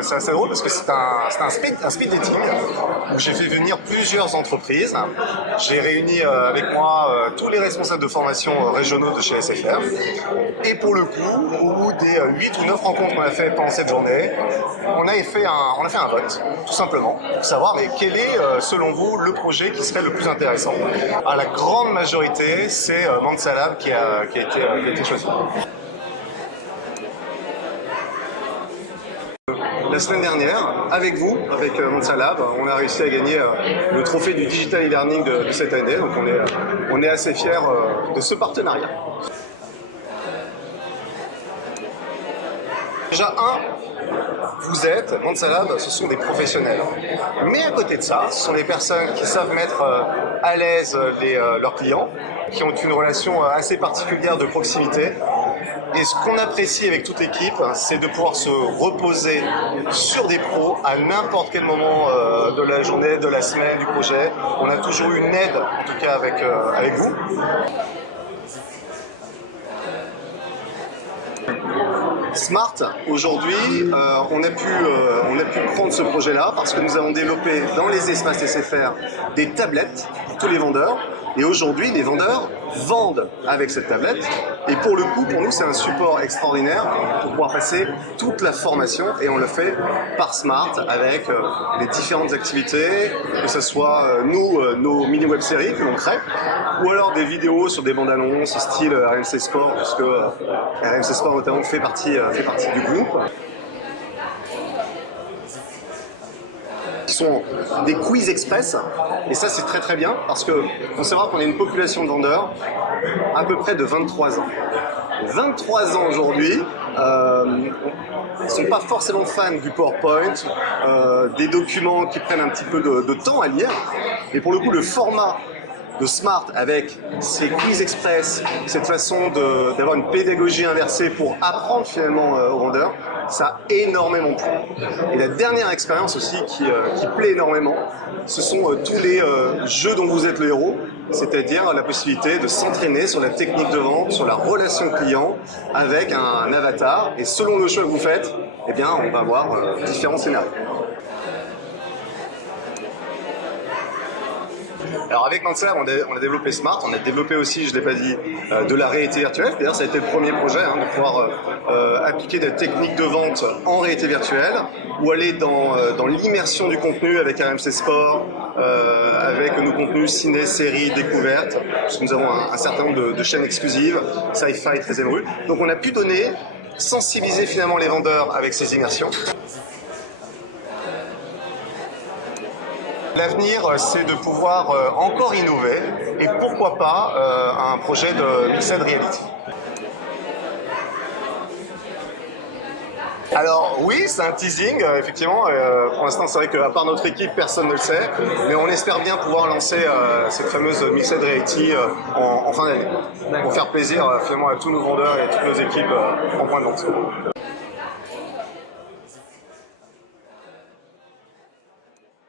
c'est assez drôle parce que c'est un speed dating où j'ai fait venir plusieurs entreprises. J'ai réuni avec moi tous les responsables de formation régionaux de chez SFR. Et pour le coup, au bout des 8 ou 9 rencontres qu'on a fait pendant cette journée, on a fait un vote, tout simplement, pour savoir mais quel est, selon vous, le projet qui serait le plus intéressant. À la grande majorité, c'est Mansa Lab qui a été choisi. La semaine dernière, avec vous, avec Mansa Lab, on a réussi à gagner le trophée du Digital e-learning de cette année, donc on est assez fiers de ce partenariat. Déjà, vous êtes, Mansa Lab, ce sont des professionnels. Mais à côté de ça, ce sont des personnes qui savent mettre à l'aise leurs clients, qui ont une relation assez particulière de proximité. Et ce qu'on apprécie avec toute l'équipe, c'est de pouvoir se reposer sur des pros à n'importe quel moment de la journée, de la semaine, du projet. On a toujours eu une aide, en tout cas avec vous. Smart, aujourd'hui, on a pu prendre ce projet-là parce que nous avons développé dans les espaces SFR des tablettes pour tous les vendeurs. Et aujourd'hui, les vendeurs vendent avec cette tablette. Et pour le coup, pour nous, c'est un support extraordinaire pour pouvoir passer toute la formation. Et on le fait par Smart avec les différentes activités, que ce soit nos mini-web séries que l'on crée, ou alors des vidéos sur des bandes annonces, style RMC Sport, puisque RMC Sport notamment fait partie du groupe. Qui sont des quiz express, et ça c'est très bien parce que faut savoir qu'on a une population de vendeurs à peu près de 23 ans. 23 ans aujourd'hui, ne sont pas forcément fans du PowerPoint, des documents qui prennent un petit peu de temps à lire, et pour le coup le format de Smart avec ces quiz express, cette façon d'avoir une pédagogie inversée pour apprendre finalement aux vendeurs, ça a énormément plu. Et la dernière expérience aussi qui plaît énormément, ce sont tous les jeux dont vous êtes le héros, c'est-à-dire la possibilité de s'entraîner sur la technique de vente, sur la relation client avec un avatar, et selon le choix que vous faites, eh bien, on va avoir différents scénarios. Alors avec Mansa, on a développé Smart, on a développé aussi, je ne l'ai pas dit, de la réalité virtuelle. D'ailleurs, ça a été le premier projet de pouvoir appliquer des techniques de vente en réalité virtuelle ou aller dans l'immersion du contenu avec RMC Sport, avec nos contenus ciné, séries, découvertes, parce que nous avons un certain nombre de chaînes exclusives, Sci-Fi, 13e rue. Donc on a pu sensibiliser finalement les vendeurs avec ces immersions. L'avenir, c'est de pouvoir encore innover et pourquoi pas un projet de Mixed Reality. Alors oui, c'est un teasing, effectivement. Pour l'instant, c'est vrai qu'à part notre équipe, personne ne le sait. Mais on espère bien pouvoir lancer cette fameuse Mixed Reality en fin d'année. Pour faire plaisir finalement à tous nos vendeurs et à toutes nos équipes en point de vente.